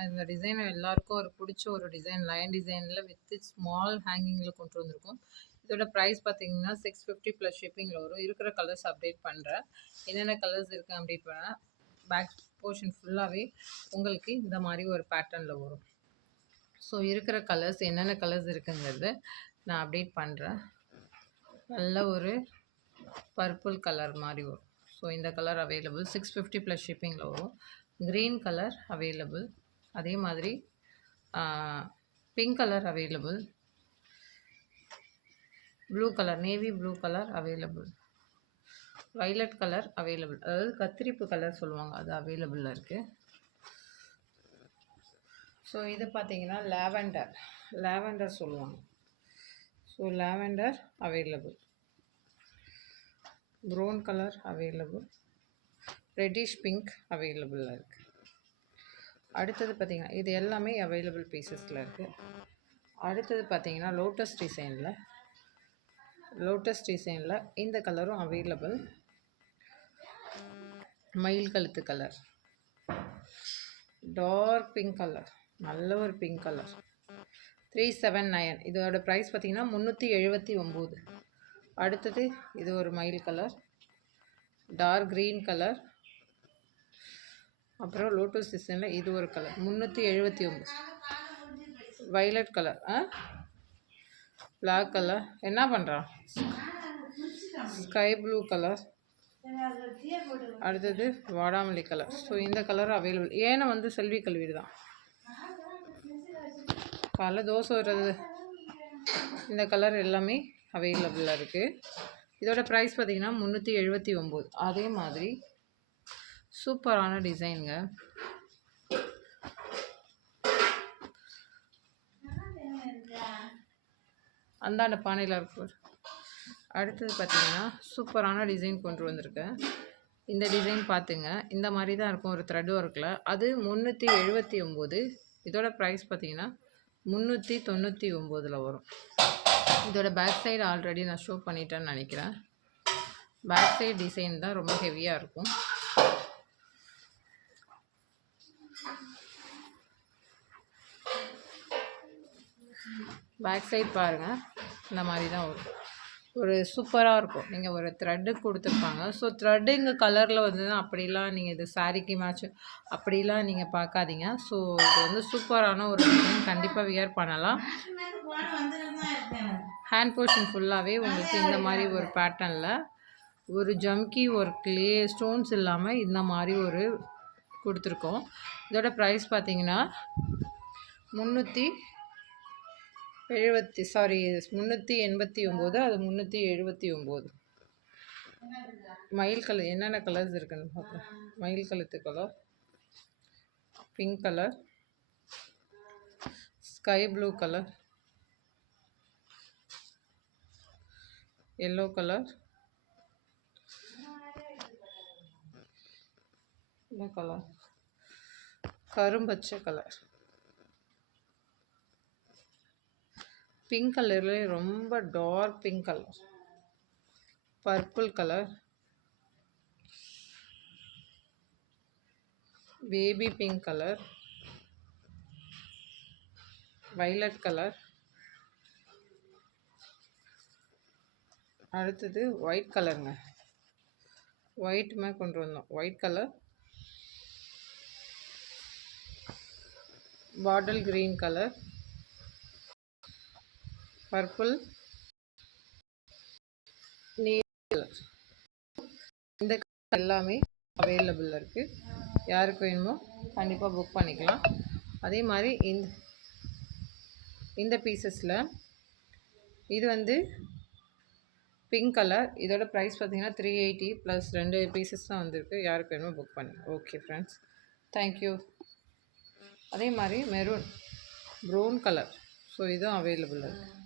இந்த டிசைன் எல்லாருக்கும் ஒரு பிடிச்ச ஒரு டிசைன் லைன் டிசைனில் வித் ஸ்மால் ஹேங்கிங்கில் கொண்டு வந்திருக்கும். இதோட ப்ரைஸ் பார்த்தீங்கன்னா 650 ப்ளஸ் ஷிப்பிங்கில் வரும். இருக்கிற கலர்ஸ் அப்டேட் பண்ணுறேன். என்னென்ன கலர்ஸ் இருக்குது அப்டேட் பண்ணேன். பேக் போர்ஷன் ஃபுல்லாகவே உங்களுக்கு இந்த மாதிரி ஒரு பேட்டர்னில் வரும். ஸோ இருக்கிற கலர்ஸ் என்னென்ன கலர்ஸ் இருக்குங்கிறது நான் அப்டேட் பண்ணுறேன். நல்ல ஒரு பர்பிள் கலர் மாதிரி வரும். ஸோ இந்த கலர் அவைலபிள் 650 ப்ளஸ் ஷிப்பிங்கில் வரும். Green colour available. அதே மாதிரி pink colour available. Blue colour navy blue colour available. Violet colour available. அதாவது கத்திரிப்பு கலர் சொல்லுவாங்க, அது அவைலபிளாக இருக்குது. ஸோ இது பார்த்தீங்கன்னா லாவெண்டர் சொல்லுவாங்க. So lavender available. Brown colour available. Reddish pink அவைலபிளாக இருக்குது. அடுத்தது பார்த்திங்கன்னா இது எல்லாமே அவைலபிள் பீசஸில் இருக்குது. அடுத்தது பார்த்திங்கன்னா லோட்டஸ் டிசைனில் இந்த கலரும் அவைலபிள். மயில் கழுத்து கலர், டார்க் பிங்க் கலர், நல்ல ஒரு பிங்க் கலர் 379. இதோட ப்ரைஸ் பார்த்திங்கன்னா 379. அடுத்தது இது ஒரு மயில் கலர், டார்க் க்ரீன் கலர். அப்புறம் லோட்டஸ் டிசைனில் இது ஒரு colour 379. Violet colour, black colour, என்ன பண்ணுறான், ஸ்கை ப்ளூ கலர். அடுத்தது வாடாமல்லி கலர். ஸோ இந்த கலர் அவைலபிள். ஏன்னா வந்து செல்வி கல்வீடு தான் காலைல தோசை வர்றது. இந்த கலர் எல்லாமே அவைலபிளாக இருக்குது. இதோட ப்ரைஸ் பார்த்திங்கன்னா 379. அதே மாதிரி சூப்பரான டிசைனுங்க. அந்தாண்ட பானையில் இருக்கு. அடுத்தது பார்த்திங்கன்னா சூப்பரான டிசைன் கொண்டு வந்திருக்கேன். இந்த டிசைன் பார்த்துங்க, இந்த மாதிரி தான் இருக்கும் ஒரு த்ரெட் ஒர்க்கில். அது 379. இதோட ப்ரைஸ் பார்த்திங்கன்னா 399 வரும். இதோட பேக் சைடு ஆல்ரெடி நான் ஷோ பண்ணிட்டேன்னு நினைக்கிறேன். பேக் சைடு டிசைன் தான் ரொம்ப ஹெவியாக இருக்கும். பேக் சைட் பாருங்கள், இந்த மாதிரி தான் வரும். ஒரு சூப்பராக இருக்கும். நீங்கள் ஒரு த்ரெட்டு கொடுத்துருப்பாங்க. ஸோ த்ரெட்டு இங்கே கலரில் வந்ததுன்னா அப்படிலாம் நீங்கள் இது சாரீக்கு மேட்ச் அப்படிலாம் நீங்கள் பார்க்காதீங்க. ஸோ இது வந்து சூப்பரான ஒரு டிசைன், கண்டிப்பாக வியர் பண்ணலாம். ஹேண்ட் போர்ஷன் ஃபுல்லாகவே உங்களுக்கு இந்த மாதிரி ஒரு பேட்டர்னில் ஒரு ஜம்கி ஒர்க்லேயே ஸ்டோன்ஸ் இல்லாமல் இந்த மாதிரி ஒரு கொடுத்துருக்கோம். இதோட ப்ரைஸ் பார்த்தீங்கன்னா 389. அது 379. மயில் கலர் என்னென்ன கலர்ஸ் இருக்குன்னு பார்க்கலாம். மயில் கழுத்து colour, pink colour, sky blue colour, yellow colour, இந்த கலர் கரும்பச்சை கலர், பிங்க் கலரில் ரொம்ப dark pink colour, purple colour, baby pink colour, violet colour. அடுத்தது ஒயிட் கலருங்க. ஒயிட்டுமே கொண்டு வந்தோம். White colour, bottle green colour, purple, navy colour. இந்த கலர் எல்லாமே அவைலபிள் இருக்குது. யாருக்கு வேணுமோ கண்டிப்பாக புக் பண்ணிக்கலாம். அதே மாதிரி இந்த பீசஸில் இது வந்து பிங்க் கலர். இதோட ப்ரைஸ் பார்த்திங்கன்னா 380 ப்ளஸ் 2 பீசஸ் தான் வந்திருக்கு. யாருக்கு வேணுமோ புக் பண்ணி. Okay friends, thank you. அதே மாதிரி மெரூன் ப்ரௌன் கலர். ஸோ இதுவும் அவைலபிள் இருக்குது.